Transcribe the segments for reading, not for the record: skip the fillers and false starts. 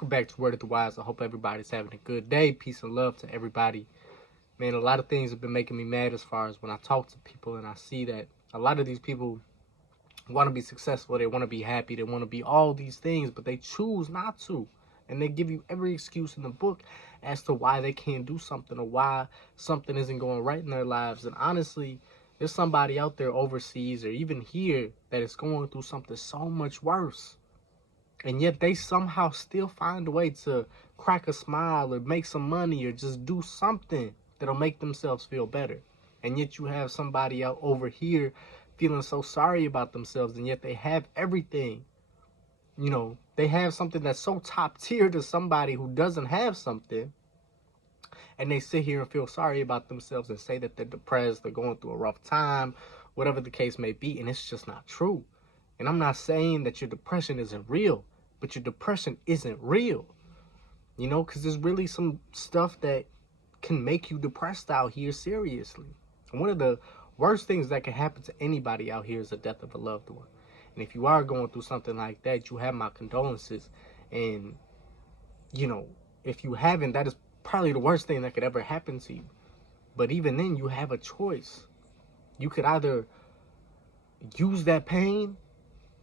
Welcome back to Word of the Wise. I hope everybody's having a good day. Peace and love to everybody. Man, a lot of things have been making me mad as far as when I talk to people and I see that a lot of these people want to be successful, they want to be happy, they want to be all these things, but they choose not to. And they give you every excuse in the book as to why they can't do something or why something isn't going right in their lives. And honestly, there's somebody out there overseas or even here that is going through something so much worse. And yet they somehow still find a way to crack a smile or make some money or just do something that'll make themselves feel better. And yet you have somebody out over here feeling so sorry about themselves, and yet they have everything. They have something that's so top tier to somebody who doesn't have something, and they sit here and feel sorry about themselves and say that they're depressed, they're going through a rough time, whatever the case may be, and it's just not true. And I'm not saying that your depression isn't real, but your depression isn't real, because there's really some stuff that can make you depressed out here, seriously. And one of the worst things that can happen to anybody out here is the death of a loved one. And if you are going through something like that, you have my condolences. And, if you haven't, that is probably the worst thing that could ever happen to you. But even then, you have a choice. You could either use that pain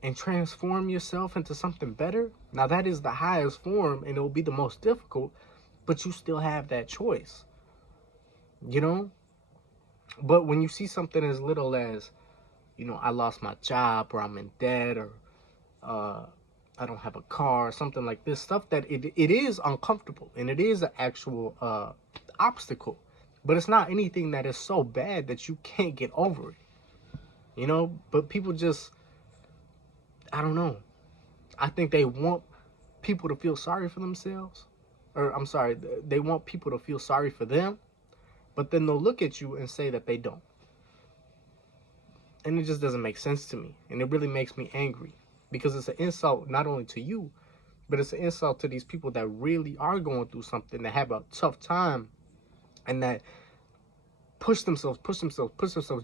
and transform yourself into something better. Now, that is the highest form, and it will be the most difficult, but you still have that choice. But when you see something as little as, I lost my job, or I'm in debt, or I don't have a car, something like this, stuff that it is uncomfortable, and it is an actual obstacle, but it's not anything that is so bad that you can't get over it, but people just, I don't know. I think they want people to feel sorry for themselves, or I'm sorry, they want people to feel sorry for them, but then they'll look at you and say that they don't. And it just doesn't make sense to me. And it really makes me angry because it's an insult not only to you, but it's an insult to these people that really are going through something, that have a tough time, and that push themselves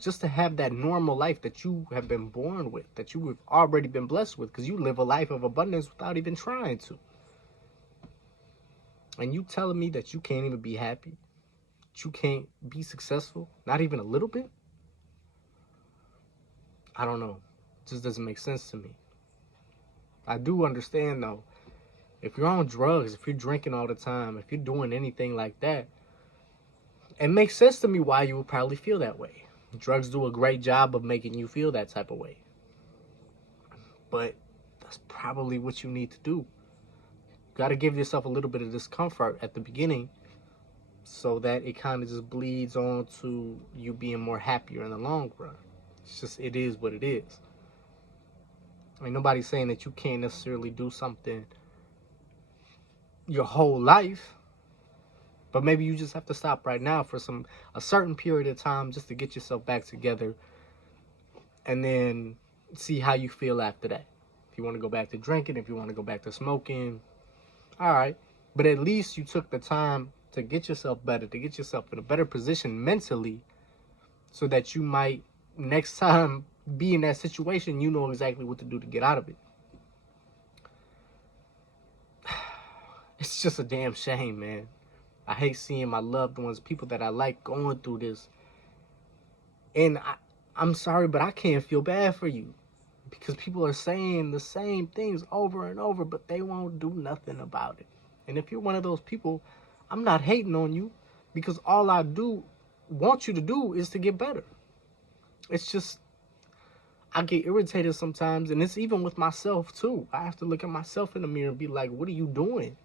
just to have that normal life that you have been born with, that you have already been blessed with, because you live a life of abundance without even trying to. And you telling me that you can't even be happy, that you can't be successful, not even a little bit? I don't know. It just doesn't make sense to me. I do understand, though, if you're on drugs, if you're drinking all the time, if you're doing anything like that, it makes sense to me why you would probably feel that way. Drugs do a great job of making you feel that type of way. But that's probably what you need to do. You got to give yourself a little bit of discomfort at the beginning so that it kind of just bleeds on to you being more happier in the long run. It's just, it is what it is. I mean, nobody's saying that you can't necessarily do something your whole life, but maybe you just have to stop right now for a certain period of time just to get yourself back together, and then see how you feel after that. If you want to go back to drinking, if you want to go back to smoking, all right. But at least you took the time to get yourself better, to get yourself in a better position mentally, so that you might next time be in that situation, you know exactly what to do to get out of it. It's just a damn shame, man. I hate seeing my loved ones, people that I like, going through this. And I'm sorry, but I can't feel bad for you, because people are saying the same things over and over, but they won't do nothing about it. And if you're one of those people, I'm not hating on you, because all I do want you to do is to get better. It's just, I get irritated sometimes, and it's even with myself too. I have to look at myself in the mirror and be like, what are you doing?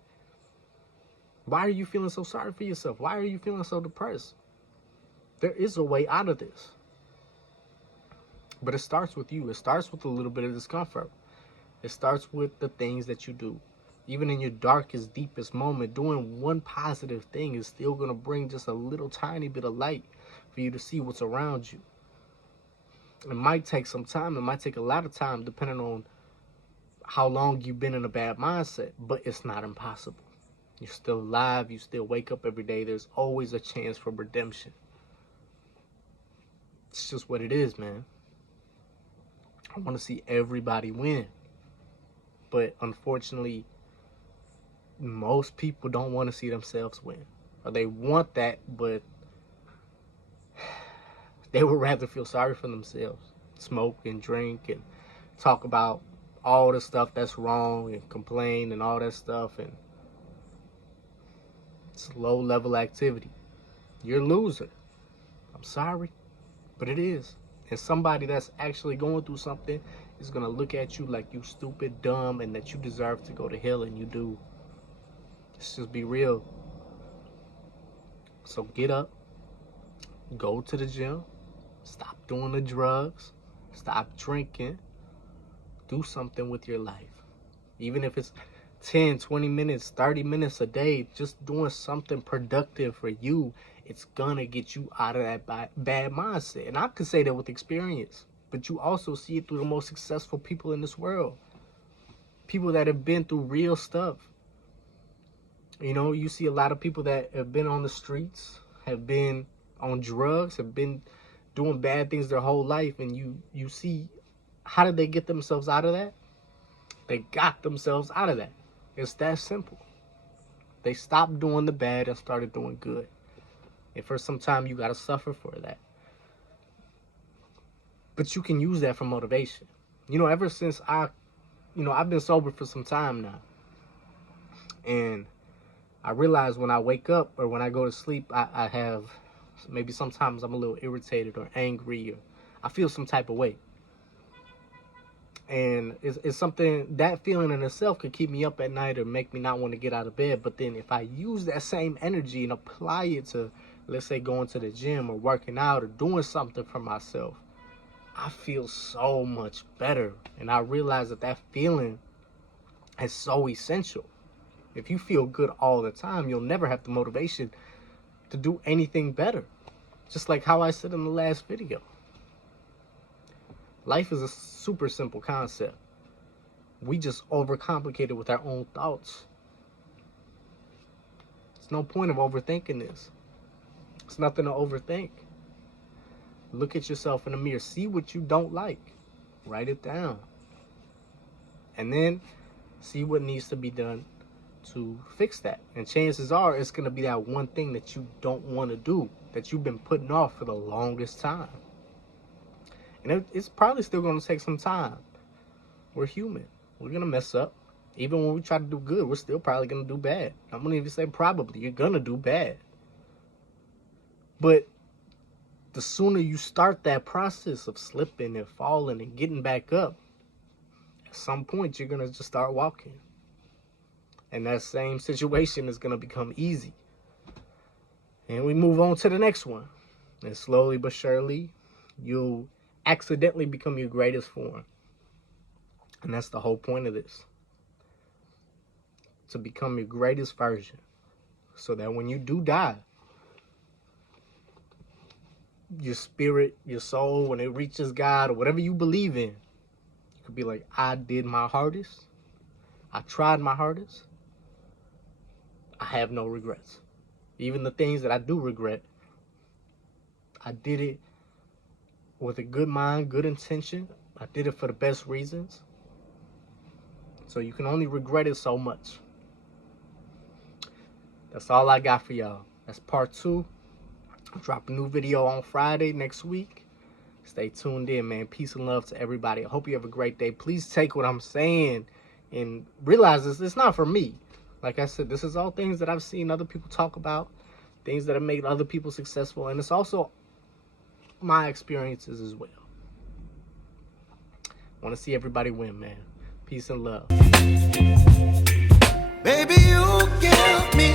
Why are you feeling so sorry for yourself? Why are you feeling so depressed? There is a way out of this. But it starts with you. It starts with a little bit of discomfort. It starts with the things that you do. Even in your darkest, deepest moment, doing one positive thing is still going to bring just a little tiny bit of light for you to see what's around you. It might take some time. It might take a lot of time, depending on how long you've been in a bad mindset. But it's not impossible. You're still alive. You still wake up every day. There's always a chance for redemption. It's just what it is, man. I want to see everybody win. But unfortunately, most people don't want to see themselves win. Or they want that, but they would rather feel sorry for themselves. Smoke and drink and talk about all the stuff that's wrong and complain and all that stuff. And it's low level activity. You're a loser. I'm sorry, but it is. And somebody that's actually going through something is going to look at you like you stupid, dumb, and that you deserve to go to hell, and you do. Let's just be real. So get up, go to the gym, stop doing the drugs, stop drinking, do something with your life. Even if it's 10, 20 minutes, 30 minutes a day, just doing something productive for you, it's gonna get you out of that bad mindset. And I can say that with experience, but you also see it through the most successful people in this world. People that have been through real stuff. You know, you see a lot of people that have been on the streets, have been on drugs, have been doing bad things their whole life, and you see, how did they get themselves out of that? They got themselves out of that. It's that simple. They stopped doing the bad and started doing good. And for some time, you got to suffer for that. But you can use that for motivation. You know, ever since I've been sober for some time now. And I realize when I wake up or when I go to sleep, I have, maybe sometimes I'm a little irritated or angry, or I feel some type of way. And it's something, that feeling in itself could keep me up at night or make me not want to get out of bed. But then if I use that same energy and apply it to, let's say, going to the gym or working out or doing something for myself, I feel so much better. And I realize that feeling is so essential. If you feel good all the time, you'll never have the motivation to do anything better. Just like how I said in the last video. Life is a super simple concept. We just overcomplicate it with our own thoughts. There's no point of overthinking this. It's nothing to overthink. Look at yourself in the mirror. See what you don't like. Write it down. And then see what needs to be done to fix that. And chances are it's going to be that one thing that you don't want to do, that you've been putting off for the longest time. And it's probably still going to take some time. We're human. We're going to mess up. Even when we try to do good, we're still probably going to do bad. I'm going to even say probably. You're going to do bad. But the sooner you start that process of slipping and falling and getting back up, at some point you're going to just start walking. And that same situation is going to become easy. And we move on to the next one. And slowly but surely, you'll accidentally become your greatest form. And that's the whole point of this. To become your greatest version. So that when you do die, your spirit, your soul, when it reaches God or whatever you believe in, you could be like, I did my hardest. I tried my hardest. I have no regrets. Even the things that I do regret, I did it with a good mind, good intention. I did it for the best reasons. So you can only regret it so much. That's all I got for y'all. That's part 2. I'll drop a new video on Friday next week. Stay tuned in, man. Peace and love to everybody. I hope you have a great day. Please take what I'm saying and realize this. It's not for me. Like I said, this is all things that I've seen other people talk about. Things that have made other people successful. And it's also my experiences as well. I want to see everybody win, man. Peace and love. Baby, you give me